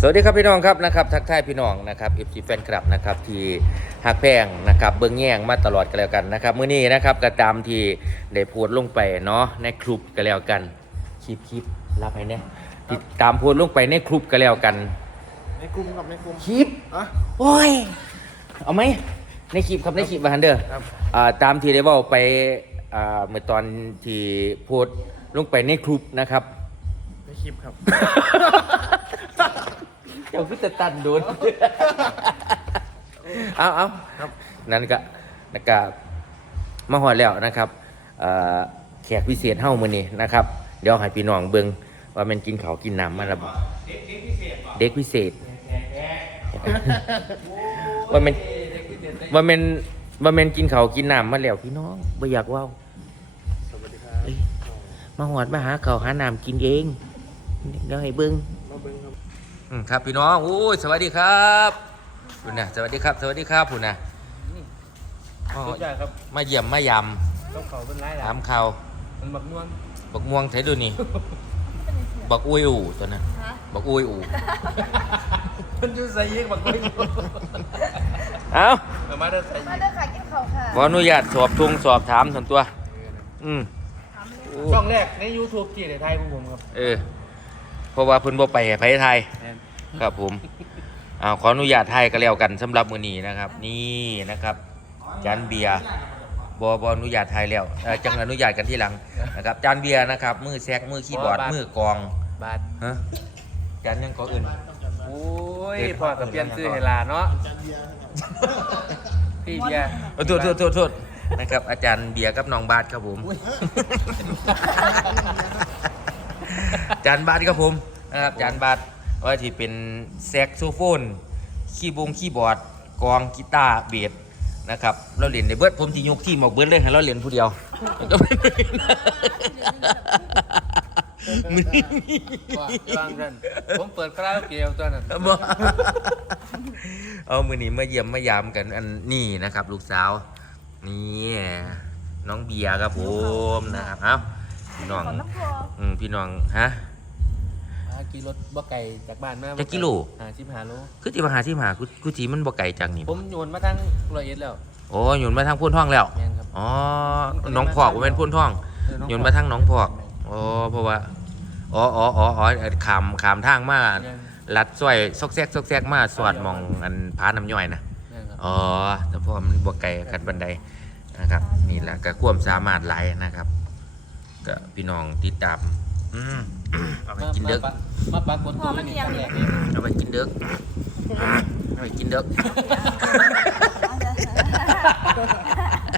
สวัสดีครับพี่น้องครับนะครับทักทายพี่น้องนะครับเอฟซีแฟนคลับนะครับที่หักแพงนะครับเบิ้งแย่งมาตลอดกันแล้วกันนะครับมื้อนี้นะครับก็ตามที่ได้โพูดลงไปเนาะในคลุปกันแล้วกันคลิปคลิปรับให้เนี่ยติดตามโพูดลงไปในคลุปกันแล้วกัน ในกลุ่มกับในกลุ่ม คลิปอะโอ้ย เอาไหม ในคลิปครับในคลิปมาฮันเดอร์ครับอ่าตามที่ได้บอกไปอ่าเมื่อตอนที่โพสต์ลงไปในคลุปนะครับ ในคลิปครับ เจ้าพิจตันโดน เอาเอาครับนั่นก็นั่นก็มาหอดแล้วนะครับเอ่อแขกพิเศษเฮ้ามือนี้นะครับ เดี๋ยวให้พี่น้องเบิ่งว่ามันกินเขาวกินน้ำมาแล้วบ่เด็กพิเศษ ว่ามันว่ามันว่ามันกินเขาวกินน้ำมาแล้วพี่น้องไม่อยากเว่าสวัสดีครับเอ้ยมาหอดมาหาเขาวหาน้ำกินเองเดี๋ยวให้เบิ่งมาเบิ้งครับ อืมครับพี่น้องโอ้ยสวัสดีครับคุณนะสวัสดีครับ สวัสดีครับคุณนะอ๋อสุดยอดครับมาเยี่ยมมายต้องเขาเป็นไรำล่ะถามข่าวมันบักนวลบักม่วงไทยดูนี่บักอุ้ยอู่ตัวนั้นบักอุ้ยอู่มันอยู่ใส่ยิงบักนวลเอ้าเอามาได้ใส่ยิมางเด้อค่ะกินข้าวค่ะขออนุญาตสอบทุงสอบถามส่วนตัว อืมโอ้ช่องแรกใน YouTube ที่ในไทยของผมครับ เออเพ ราะว่าเพิ่นบ่ไปให้ไผไทยแม่นครับผมอ่าขออนุญาตไทยก็แล้วกันสำหรับมื้อนี้นะครับ นี่นะครับจานเบียร์บอบอนุญาตไทยแล้วเอ่อจังอนุญาตกันที่หลังนะครับจานเบียร์นะครับมือแซกมือคีย์บอร์ดมือกลองบาทฮะจานยังก็อื่น โอ้ยพ่อกับเปลี่ยนซื้อให้หลานเนาะพี่เบียร์เออโทษโทษโทษโทษนะครับอาจารย์เบียร์กับน้องบาสครับผมอา จารย์บาสครับผมนะครับอาจารย์บาสว่าที่เป็นแซกโซโฟนคีย์บงคีย์บอร์ดกลองกีตาร์เบสนะครับเราเล่นในเบิร์ดผมที่ยกทีมออกเบิร์ดเลยให้เราเล่นผู้เดียวก็ไม่เป็นมือนี้ว่าฟังกันผมเปิดคาราโอเกะตัวนั้นบ่เอามือนี้มาเยี่ยมมายามกันอันนี่นะครับ ลูกสาวนี่น้องเบียร์ครับผมนะครับเอ้าพี่น้องขอน้ำพออืมพี่น้องฮะอ่า ขี่รถบ่ไกลจากบ้านมาจักกิโล หาสิบหาโลคือที่มาหาที่มาหากูกูทีมันบ่ไกลจังนี่ผมโยนมาทั้งร้อยเอ็ดแล้วโอ้ยนมาทางพ่นท่องแล้ว แม่นครับอ๋อน้องพอกบ่แม่นพ่นท่อง เออน้องโยนมาทางน้องพอกอ๋อเพราะว่าอ๋ออ๋ออ๋ออ๋อเอ่อขามขามทางมาแม่นลัดซอยซอกแซกซอกแซกมาสวดหมองอันพาน้ำย่อยนะ แม่นครับอ๋อแต่พอมันบวกไก่กันบันไดนะครับ นี่แหละก็ความสามารถหลายนะครับ ก็พี่น้องติดตามอืม เอาไปกินเด็กมามาปรากฏตัวนี่ครั้งแรกนี่เอาไปกินเด็กเอาไปกินเด็ก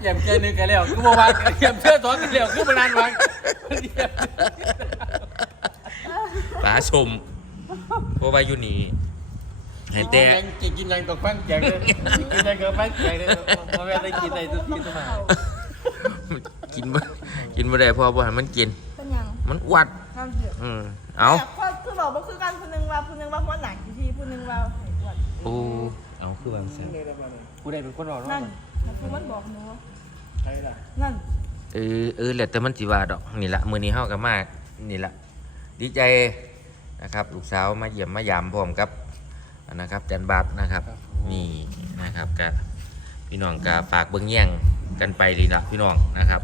เยี่ยมเจอหนึ่งกันแล้วคือบ่วางเยี่ยมเจอสองกันแล้วคือบ่นานวางปลาชมเพราะว่าอยู่นี่ให้แต่กินกินยังต้องฟังแจกเลยกินยังก็ฟังแจกเลยบ่แม่นได้กินได้ทุกทีทุกมากินบ่กินบ่ได้เพอบ่ให้มันกินเป็นหยังมันอวัดข้าวเถื่ อนอืมเอาแต่พอคือบอกว่าคือกันผู้หนึงว่าผู้หนึงว่าหัวหนักอยู่ที่ผู้หนึงว่าไอ้อ้วนโอ้เอาคือว่าซั่นผู้ใดเป็นคนบอกนั่เนาะนนั่นคือมันบอกหนูใช่ล่ะนั่นเออเออแหละแต่มันสิว่าดอกนี่ละมื้อนี้เฮาก็มานี่ละดีใจนะครับ ลูกสาวมาเยี่ยมมายามพร้อมกับนะครับจันบาทนะครับ นี่นะครับก็พี่น้องก็ฝากเบิ่งแย่งกันไปลีละพี่น้องนะครับ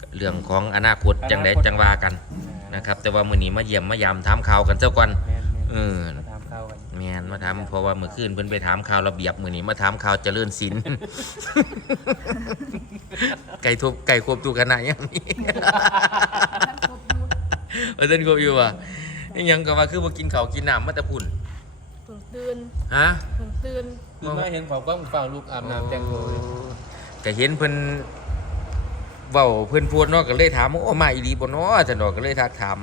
ก็เรื่องของอนาคตจังไดจังว่ากัน นะครับแต่ว่ามื้อนี้มาเยี่ยมมายามถามข่าวกันเจ้าก่อนแม่นเออๆมาถามข่าวกันแม่นมาถามเพราะว่าเมื่อคืนเพิ่นไปถามข่าวระเบียบมื้อนี้มาถามข่าวเจริญศิลป์ ไก่ทุบไก่ควบตูขนาดยังมีเออเต้นควบอยู่ว่ะยังยังก็ว่าคือบ่กินข้าวกินน้ำมาแต่พุ่นเพิ่งตื่นฮะเพิ่งตื่น คือมาเห็นผมก็ฟังลูกอาบน้ำแต่งตัวเลยก็เห็นเพิ่น เว้าเพิ่นพูดเนาะก็เลยถามว่าโอ้มาอีหลีบ่เนาะจังดอกก็เลยทักถาม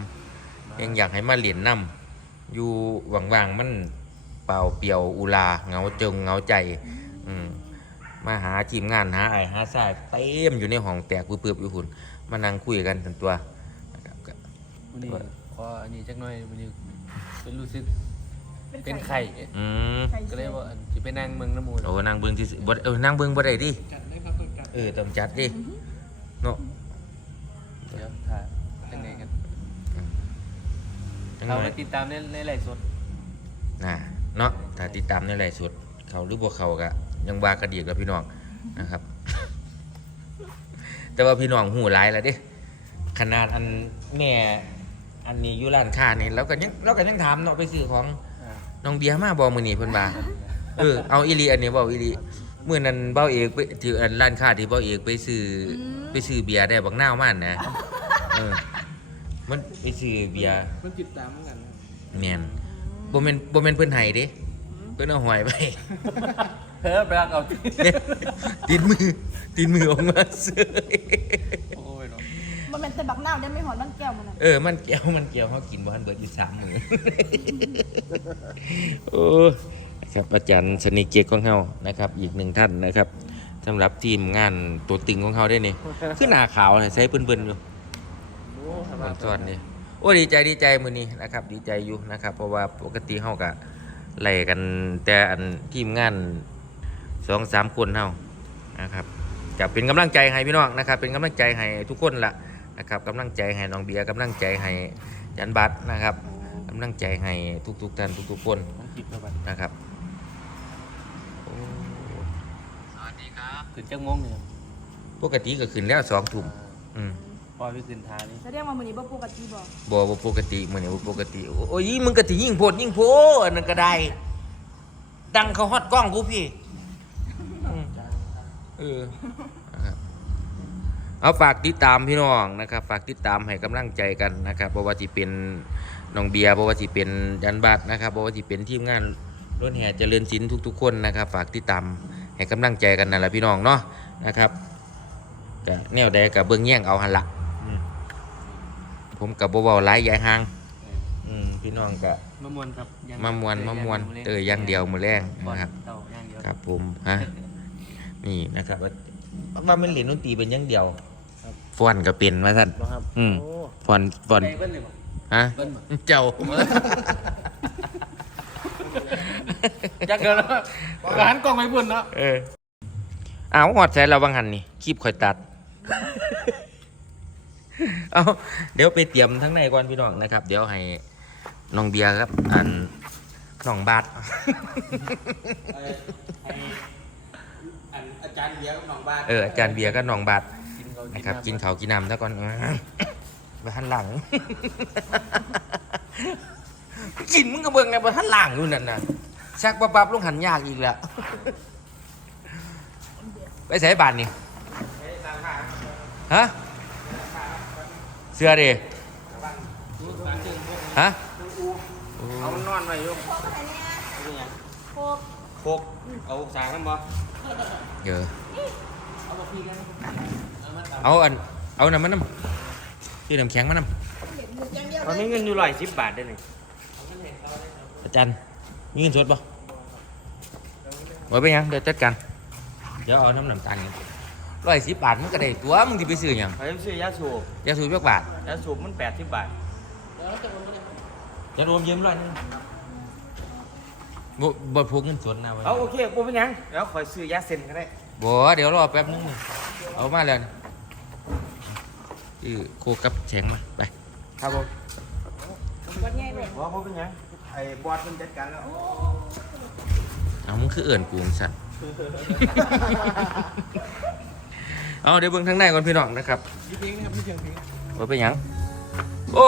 ยังอยากให้มาเรียนนํอยู่ว่างๆมันเปล่าเปลี่ยวอุลาเหงาจงเหงาใจ อืมมาหาทีมงานหาไอ้ายหาสายเต็มอยู่ในห้องแตกปื้บๆอยู่หุ่นมานั่งคุยกันทันตัวนะครับก็วันนี้ขออันนี้จักหน่อยวันนี้เป็นรู้สึกเป็นไข่อืมไข่ก็เลยว่าอันสิไปนั่งเมืองน้ำมูลโอ้นางเบิงที่สิบ่เออนางเบิงบ่ได้ดิจัดได้ครับจัดเออต้องจัดดิ เนาะเดี๋ยวถ่ายจังไงกันจังเราหวะไปติดตามในในไลฟ์สดนะเนาะถ้าติดตามในไลฟ์สดเขาหรือพวกเขาก็ยังว่ากันอีกแล้วพี่น้องนะครับ แต่ว่าพี่น้องหูหลายแล้วเด้ขนาดอันแม่อันนี้อยู่ร้านค้านี่เราก็ยังเราก็ยังถามเนาะไปซื้อของอ่าน้องเบียร์มาบ่มื้อนี้เพิ่นว่าเออเอาอีหลีอันนี้เว้าอีหลีมื้อนั้นเบ้าเอกไปที่อันร้านค้าที่เบ้าเอกไปซื้อ ไปซื้อเบียร์ได้บักนาวมันนะเออมันไปซื้อเบียร์มันติดตามเหมือนกันนะแม่นบ่แม่นบ่แม่นเพิ่นให้เด้เพิ่นเอาหอยไป เฮ้ยไปรักเอาที่เนี่ยติดมือติดมือออกมาเสยโอ้ยเนาะมันเป็นแต่บักหน้าวได้ไม่หอนมันแก้วมันน่ะเออมันเกี่ยวมันเกี่ยวเขากินบ่ทันเบิดอยู่สามมื้อโอ้นะครับอาจารย์สนิทเกียรติของเฮานะครับ อีกหนึ่งท่านนะครับ สำหรับทีมงานตัวตึงของเขาได้นี่ คือหน้าขาวเนี่ยใส่เปิ้นๆอยู่โอ้ทำมัมานสอนนี่โอ้ดีใจดีใจมื้อนี้นะครับ ดีใจอยู่นะครับ เพราะว่าปกติเฮาก็ไล่กันแต่อันทีมงานสองสามคนเฮานะครับจะเป็นกำลังใจให้พี่น้องนะครับ เป็นกำลังใจให้ทุกคนละนะครับกำลังใจให้น้องเบียร์กำลังใจให้ยันบัตรนะครับกำลังใจให้ทุกๆท่านทุกๆคนมันจิบเข้าไปนะครับโอ้ ขึ้นจักโมงเนี่ยปกติก็ขึ้นแล้วสองทุ่มอืมพอไปขึ้นทานี่แสดงว่ามื้อนี้บ่ปกติบ่บ่บ่ปกติมื้อนี้บ่ปกติ โอ้ยมึงก็สิยิ่งโพดยิ่งโพอันนั้นก็ได้ ดังเขาฮอดกล้องกูพี่อืมเออนะครับเอาฝากติดตามพี่น้องนะครับ ฝากติดตามให้กำลังใจกันนะครับบ่ว่าสิเป็นน้องเบียร์บ่ว่าสิเป็นยันบัตรนะครับบ่ว่าสิเป็นทีมงานรถแห่เจริญศิลป์ทุก ๆ คนนะครับ ฝากติดตาม ให้กำลังใจกันนั่นแหละพี่น้องเนาะนะครับก็แนวใดก็เบิ่งแย่งเอาหั่นละอืมผมกับบ่เว้าหลายยายห่างอืมพี่น้องก็มะมวนครับยังมามวนมามวนเตยอย่างเดียวมือแรงก่อนนะครับเต่าอย่างเดียวครับผมฮะนี่นะครับว่าว่ามันเล่นดนตรีเป็นอย่างเดียวฟ้อนก็เป็นว่าท่านบ่ครับอืมโอ้ฟ้อนฟ้อนได้เบิ้ลเลยบ่ฮะเบิ้ลบ่เจ้า จักเดียวแล้วร้านกล้องไปเบิ้ลเนาะเอออ้าวหอดใส่เราบางหันนี่คลิปข่อยตัด เอาเดี๋ยวไปเตรียมทั้งในก่อนพี่น้องนะครับ เดี๋ยวให้น้องเบียร์ครับ อันน้องบาทอันอาจารย์เบียร์กับน้องบ้านเอออาจารย์เบียร์ก็น้องบาทกินเขานะครับ กินเขาวกินน้ำแล้วก่อนไปหันหลัง กินมึงก็เบิ่งไงไปหันหลังอยู่นั่นน่ะ ชักปับๆลงหันยากอีกแล้ว ไปใส่บานนี่ฮะ เสื้อดิฮะเอามันนอนไว้อยู่โคกอะไรเนี่ยโคกโคกเอาสางมันบ่เยอะเอาอัน เอาน้ำมันน้ำที่น้ำแข็งมันน้เห็นหมูอย่างเดียวตอนเลนี้ยเงินอยู่ร้อยสิบบาทได้เลยำอาจารย์ มีเงินสดปะไว้ไปยังเดี๋ยวจัดการเดี๋ยวเอาน้ำน้ำตาลกันร้อยสิบบาทมันก็ได้ตัวมึงที่ไปซื้อหยังเขาจะซื้อยาสูบอยาสูบยกบาทยาสูบมันแปดสิบบาทจะรวมยืมร้อยหนึงบ่บ่พกเงินสดนะไว้เอาโอเคกูเป็นหยังแล้วคอยซื้อยาเซ็นก็ได้บ่เดี๋ยวรอแป๊บนึงนี่เอามาแล้วนี่คือโคกับแข็งมาไปครับผมวัดใหญ่เลยว่าเขาเป็นหยัง ไอ้บอสมันจัดการแล้วเอามึงคือเอิ่นกูจังสั่นเอาเดี๋ยวเบิ่งทางในก่อนพี่น้องนะครับพี่พิงนะครับพี่เชียงพิงว่าเป็นหยัง โอ้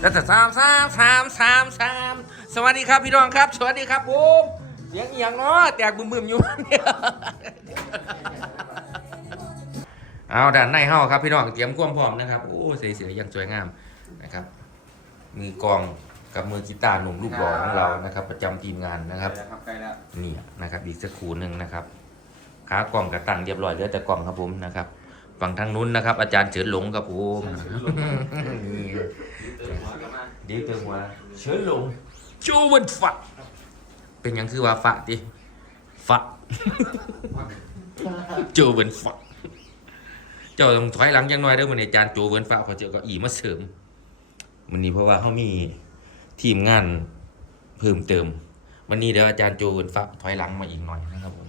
แล้วแต่สามสามสามสามสามสวัสดีครับพี่น้องครับ สวัสดีครับผมเสียงอหย่างเนาะแตกบึมๆอยู่เนี่ยเอาด้านในเฮาครับพี่น้องเตรียมความพร้อมนะครับ โอ้เสียเสียอย่างสวยงามนะครับ มือกลอง กับมือกีตาร์หนุ่มรูปหล่อของเรานะครับประจำทีมงานนะครับ ใกล้แล้วครับใกล้แล้วนี่นะครับอีกสักครู่หนึ่งนะครับขากล่องกับตั้งเรียบร้อยเหลือแต่กล่องครับผมนะครับฝั่งทางนู้นนะครับ อาจารย์เฉินหลงครับผมนี่ดีเติมหัวเฉินหลงจูวันฝะเป็นหยังคือว่าฝะดิฝะโจเวนฝะเจ้าต้องถอยหลังจังหน่อยเด้อมันอาจารย์โจเวนฝะเขาเจอเก็อีมาเสริมมันนี้เพราะว่าเขามี ทีมงานเพิ่มเติม วันนี้เดี๋ยวอาจารย์โจเวนฝะถอยหลังมาอีกหน่อยนะครับผม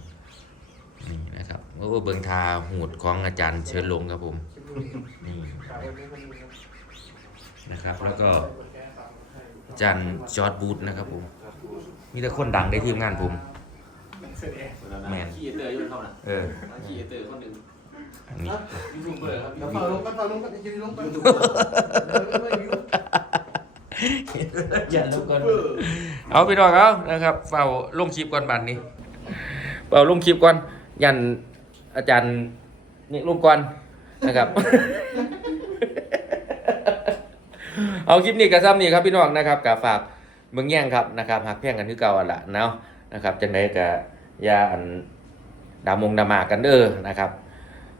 นี่นะครับโอ้เบิงทาหูดของอาจารย์เชิญลงครับผมนี่นะครับ แล้วก็อาจารย์จอร์ดบูธนะครับผมมีแต่คนดังในทีมงานผมแม่นขี้เตอร์อยู่เขาน่ะเออขี้เตอร์คนหนึ่งอันนี้ยูทูบเบอร์ครับแล้วฟังลงกันฟังลงกันยืนลงกัน อย่าลงก่อนเอาพี่น้องเอานะครับเฝ้าลงคลิปก่อนบัดนี้เฝ้าลงคลิปก่อนยันอาจารย์นี่ลงก่อนนะครับเอาคลิปนี้กับซ้ำนี่ครับพี่น้องนะครับกับฝากเมืองแย่งครับนะครับหักแพ่งกันคือเก่าอันละเนาะนะครับจังไดก็อย่าอันดามงดามากันเด้อนะครับ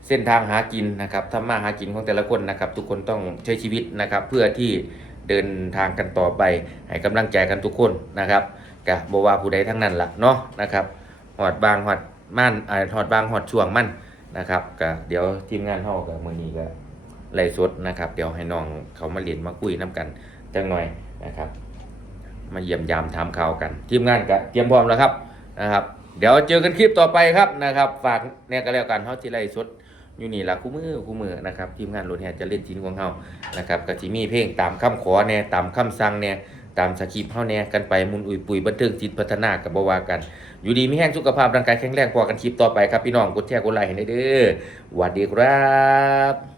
เส้นทางหากินนะครับทำมาหากินของแต่ละคนนะครับ ทุกคนต้องใช้ชีวิตนะครับ เพื่อที่ เดินทางกันต่อไป ให้กำลังใจกันทุกคนนะครับกะบว่าผู้ใดทั้งนั้นล่ะเนาะนะครับหอดบางหอดมั่นอ่าหอดบางหอดช่วงมั่นนะครับกะเดี๋ยวทีมงานเฮากับมือนี้ก็ไล่สดนะครับ เดี๋ยวให้น้องเขามาเรียนมาคุยน้กันจังหน่อยนะครับ มาเยี่ยมยามถามข่าวกัน ทีมงานก็เตรียมพร้อมแล้วครับนะครับ เดี๋ยวเจอกันคลิปต่อไปครับนะครับ ฝากเนี่ยก็แล้วกันเฮาที่ไล่สด อยู่นี่ละคู่มือคู่มือนะครับทีมงานรถแห่จะเล่นชิ้นของเฮานะครับกะทิมีเพลงตามคำขอแน่ตามคำสั่งแน่ตามสคริปต์เฮาแน่กันไปมุนอุยปุยบันเทิงจิตพัฒนากับบาวากัน อยู่ดีมีแห้งสุขภาพร่างกายแข็งแรงพอกันคลิปต่อไปครับพี่น้องกดแชร์กดไลค์ให้ได้เด้อหวัดดีครับ